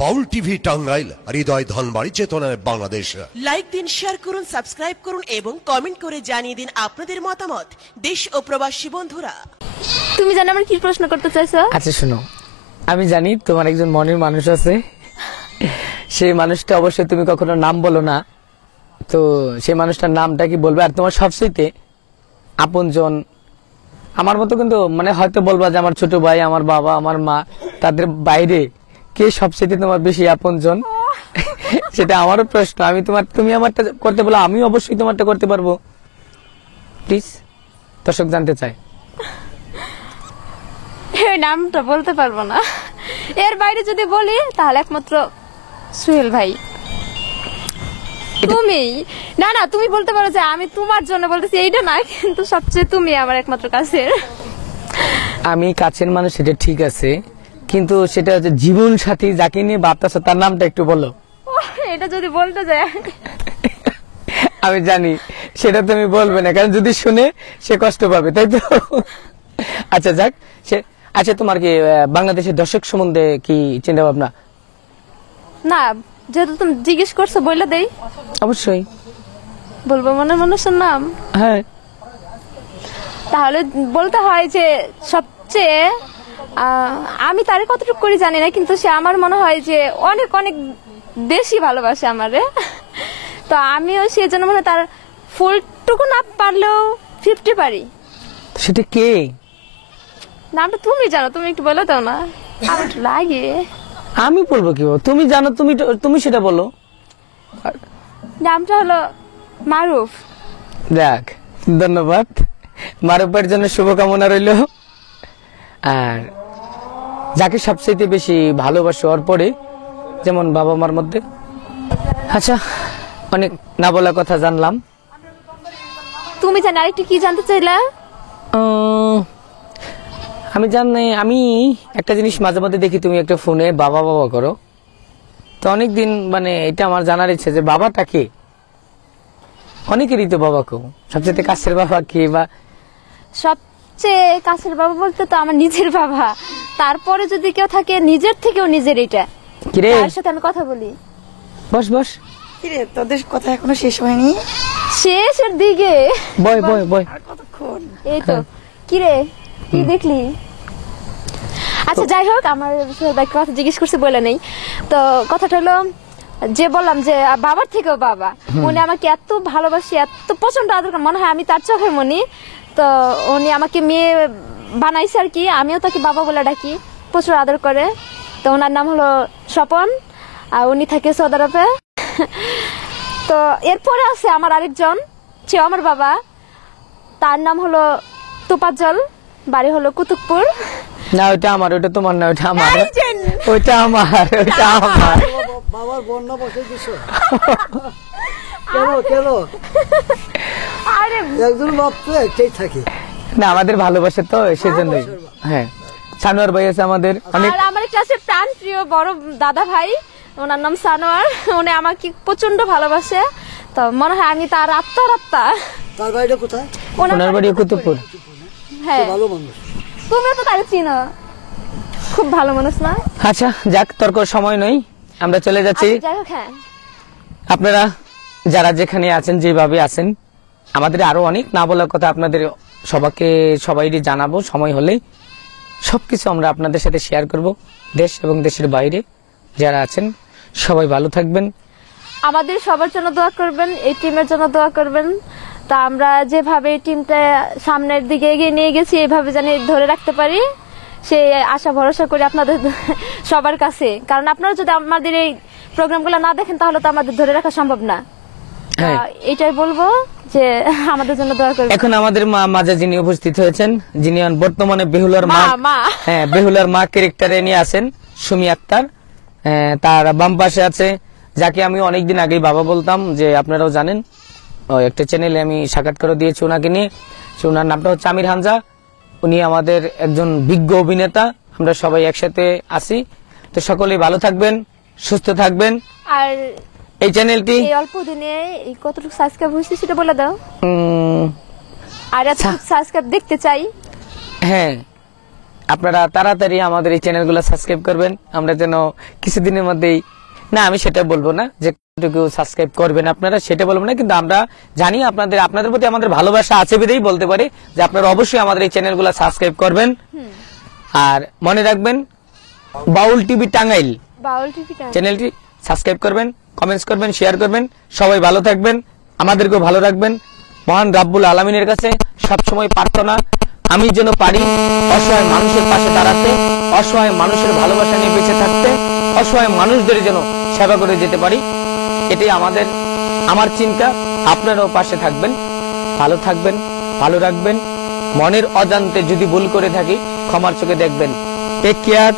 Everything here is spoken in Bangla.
বাউল টিভি টাঙ্গাইল, হৃদয় ধনবাড়ি, চেতনায় বাংলাদেশ। লাইক দিন, শেয়ার করুন, সাবস্ক্রাইব করুন এবং কমেন্ট করে জানিয়ে দিন আপনাদের মতামত। দেশ ও প্রবাসী বন্ধুরা, তুমি জানো আমার কি প্রশ্ন করতে চাইছো? আচ্ছা শোনো, আমি জানি তোমার একজন মনের মানুষ আছে, সেই মানুষটা অবশ্যই তুমি কখনো নাম বলো না, তো সেই মানুষটার নামটা কি বলবে? আর তোমার সবচেয়ে আপনজন আমার মতো, কিন্তু মানে হয়তো বলবা যে আমার ছোট ভাই, আমার বাবা, আমার মা, তাদের বাইরে কে সবচেয়ে তোমার বেশি আপনজন? সেটা আমারও প্রশ্ন। তুমি আমারটা করতে বলো, আমি অবশ্যই তোমারটা করতে পারবো। প্লিজ, দর্শক জানতে চাই। এই নামটা বলতে পারবো না, এর বাইরে যদি বলি তাহলে একমাত্র সুহেল ভাই। তুমি না না, তুমি বলতে পারো যে আমি তোমার জন্য বলতেছি, এইটা না, কিন্তু সবচেয়ে তুমি আমার একমাত্র কাছের। আমি কাছের মানুষ, সেটা ঠিক আছে, কিন্তু সেটা হচ্ছে জীবন সাথী যাকে নিয়ে ভাবতেছো তার নামটা একটু বলো। এটা যদি বলতে যায় আমি জানি সেটা তুমি বলবে না, কারণ যদি শুনে সে কষ্ট পাবে, তাই তো? আচ্ছা যাক, আচ্ছা তোমার কি বাংলাদেশের দর্শক সম্বন্ধে কি চিন্তা ভাবনা? না, যেহেতু তুমি জিজ্ঞেস করছো বলে দেই। অবশ্যই বলবো মনের মানুষের নাম। হ্যাঁ, তাহলে বলতে হয় যে সবচেয়ে আমি তারে কতটুকু করে জানি না, কিন্তু সে আমার মনে হয় যে অনেক অনেক বেশি ভালোবাসে আমারে। তো আমিও সেই জন্য মনে হয় তার ফুলটুকু না পারলেও 50 পারি। সেটা কে? নামটা তুমি জানো, তুমি একটু বলে দাও না, আমার একটু লাগে। আমি বলবো কি? তুমি জানো, তুমি সেটা বলো। নামটা হলো মারুফ। দেখ, ধন্যবাদ। মারুফের জন্য শুভকামনা রইল। আর যাকে সবচেয়ে বেশি ভালোবাসো ওর পরে, যেমন বাবা মার মধ্যে। আচ্ছা, অনেক না বলা কথা জানলাম। তুমি জানো আরেকটু কি জানতে চাইলা? আমি একটা জিনিস মাঝে মধ্যে দেখি, তুমি একটা ফোনে বাবা বাবা করো, তো অনেকদিন মানে এটা আমার জানার ইচ্ছে যে বাবাটা কে? অনেকেরই তো বাবা কেউ, সবচেয়ে কাছের বাবা কে? বা সবচেয়ে কাছের বাবা বলতে তো আমার নিজের বাবা, তারপরে যদি কেউ থাকে নিজের থেকেও নিজের, এটা কিরে তার সাথে আমি কথা বলি। বস বস, কিরে তোদের কথা এখনো শেষ হয়নি? শেষের দিকে। বয় বয় বয়। আর কতক্ষণ? এই তো। কিরে কি দেখলি? আচ্ছা যাই হোক, আমার কথা জিজ্ঞেস করছে বলে নেই তো। কথাটা হলো যে বললাম যে বাবার থেকেও বাবা, উনি আমাকে এত ভালোবাসি, এত প্রচন্ড আদর করে, মনে হয় আমি তার চোখের মনি। তো উনি আমাকে মেয়ে বানাইছে আর কি, আমিও তাকে বাবা বলে ডাকি, প্রচুর আদর করে। তো ওনার নাম হলো স্বপন, আর উনি থাকে সৌদি আরবে। তো এরপরে আছে আমার আরেকজন, সেও আমার বাবা, তার নাম হলো তোপাজ্জল, বাড়ি হলো কুতুবপুর। না ওটা আমার, ওটা তোমার না, ওটা আমার, ওটা আমার, ওটা আমার। বাবার বন্যা বসে দিছো কেন কেন? আরে একজন বাপ তো একটাই থাকে না, আমাদের ভালোবাসে তো সেজন্যই। হ্যাঁ, সানোয়ার ভাই আছে আমাদের অনেক। আর আমার ক্লাসে প্রাণ প্রিয় বড় দাদা ভাই, ওনার নাম সানোয়ার, উনি আমাকে প্রচন্ড ভালোবাসে। তো মনে হয় আমি তার আত্মা। তার বাড়িটা কোথায়? ওনার বাড়ি কুতুবপুর। হ্যাঁ, ভালো মানুষ। তুমিও তো তাকে চিনো, খুব ভালো মানুষ না? আচ্ছা যাক, তর্ক সময় নই, আমরা চলে যাচ্ছি। আচ্ছা, যাই হোক, হ্যাঁ, আপনারা যারা যেখানে আছেন, যেভাবে আছেন, আমাদের আরো অনেক না বলার কথা আপনাদের সবাইকে জানাবো। সময় হলে সবকিছু আমরা আপনাদের সাথে শেয়ার করব। দেশ এবং দেশের বাইরে যারা আছেন সবাই ভালো থাকবেন। আমাদের সবার জন্য দোয়া করবেন, এই টিমের জন্য দোয়া করবেন। তা আমরা যেভাবে এই টিমটা সামনের দিকে এগিয়ে নিয়ে গেছি, এইভাবে জানি ধরে রাখতে পারি, সেই আশা ভরসা করি আপনাদের সবার কাছে। কারণ আপনারা যদি আমাদের এই প্রোগ্রামগুলো না দেখেন তাহলে তো আমাদের ধরে রাখা সম্ভব না। এটাই বলবো যে আমাদের জন্য দোয়া করবেন। এখন আমাদের মাঝে যিনি উপস্থিত হয়েছেন, যিনি বর্তমানে বেহুলার মা, হ্যাঁ বেহুলার মা ক্যারেক্টারে নিয়ে আছেন, সুমি আক্তার। তার বাম পাশে আছে যাকে আমি অনেকদিন আগেই বাবা বলতাম, যে আপনারাও জানেন, একটা চ্যানেলে আমি সাক্ষাৎকার দিয়েছি ওনাকে নিয়ে। ওনার নামটা হচ্ছে আমির হামজা। উনি আমাদের একজন বিজ্ঞ অভিনেতা। আমরা সবাই একসাথে আছি। তো সকলেই ভালো থাকবেন, সুস্থ থাকবেন। আর এই চ্যানেলটি এই অল্প দিনে কতটুকু সাবস্ক্রাইব হয়েছে সেটা বলে দাও। আর এত সাবস্ক্রাইব দেখতে চাই। হ্যাঁ, আপনারা তাড়াতাড়ি আমাদের এই চ্যানেলগুলো সাবস্ক্রাইব করবেন, আমরা যেন কিছুদিনের মধ্যেই, না আমি সেটা বলবো না যে কতটুকু সাবস্ক্রাইব করবেন আপনারা, সেটা বলবো না, কিন্তু আমরা জানি আপনাদের প্রতি আমাদের ভালোবাসা আছে বিধেই বলতে পারি যে আপনারা অবশ্যই আমাদের এই চ্যানেলগুলো সাবস্ক্রাইব করবেন। আর মনে রাখবেন, বাউল টিভি টাঙ্গাইল বাউল টিভিটা চ্যানেলটি সাবস্ক্রাইব করবেন, কমেন্টস করবেন, শেয়ার করবেন। সবাই ভালো থাকবেন, আমাদেরকেও ভালো রাখবেন। মহান রাব্বুল আলামিনের কাছে সবসময় প্রার্থনা, আমি যেন পারি অসহায় মানুষের পাশে দাঁড়াতে, অসহায় মানুষের ভালোবাসা নিয়ে বেঁচে থাকতে, অসহায় মানুষদের যেন সেবা করে যেতে পারি। এটাই আমার চিন্তা। আপনারাও পাশে থাকবেন, ভালো থাকবেন, ভালো রাখবেন। মনের অজান্তে যদি ভুল করে থাকি ক্ষমার চোখে দেখবেন। Take care.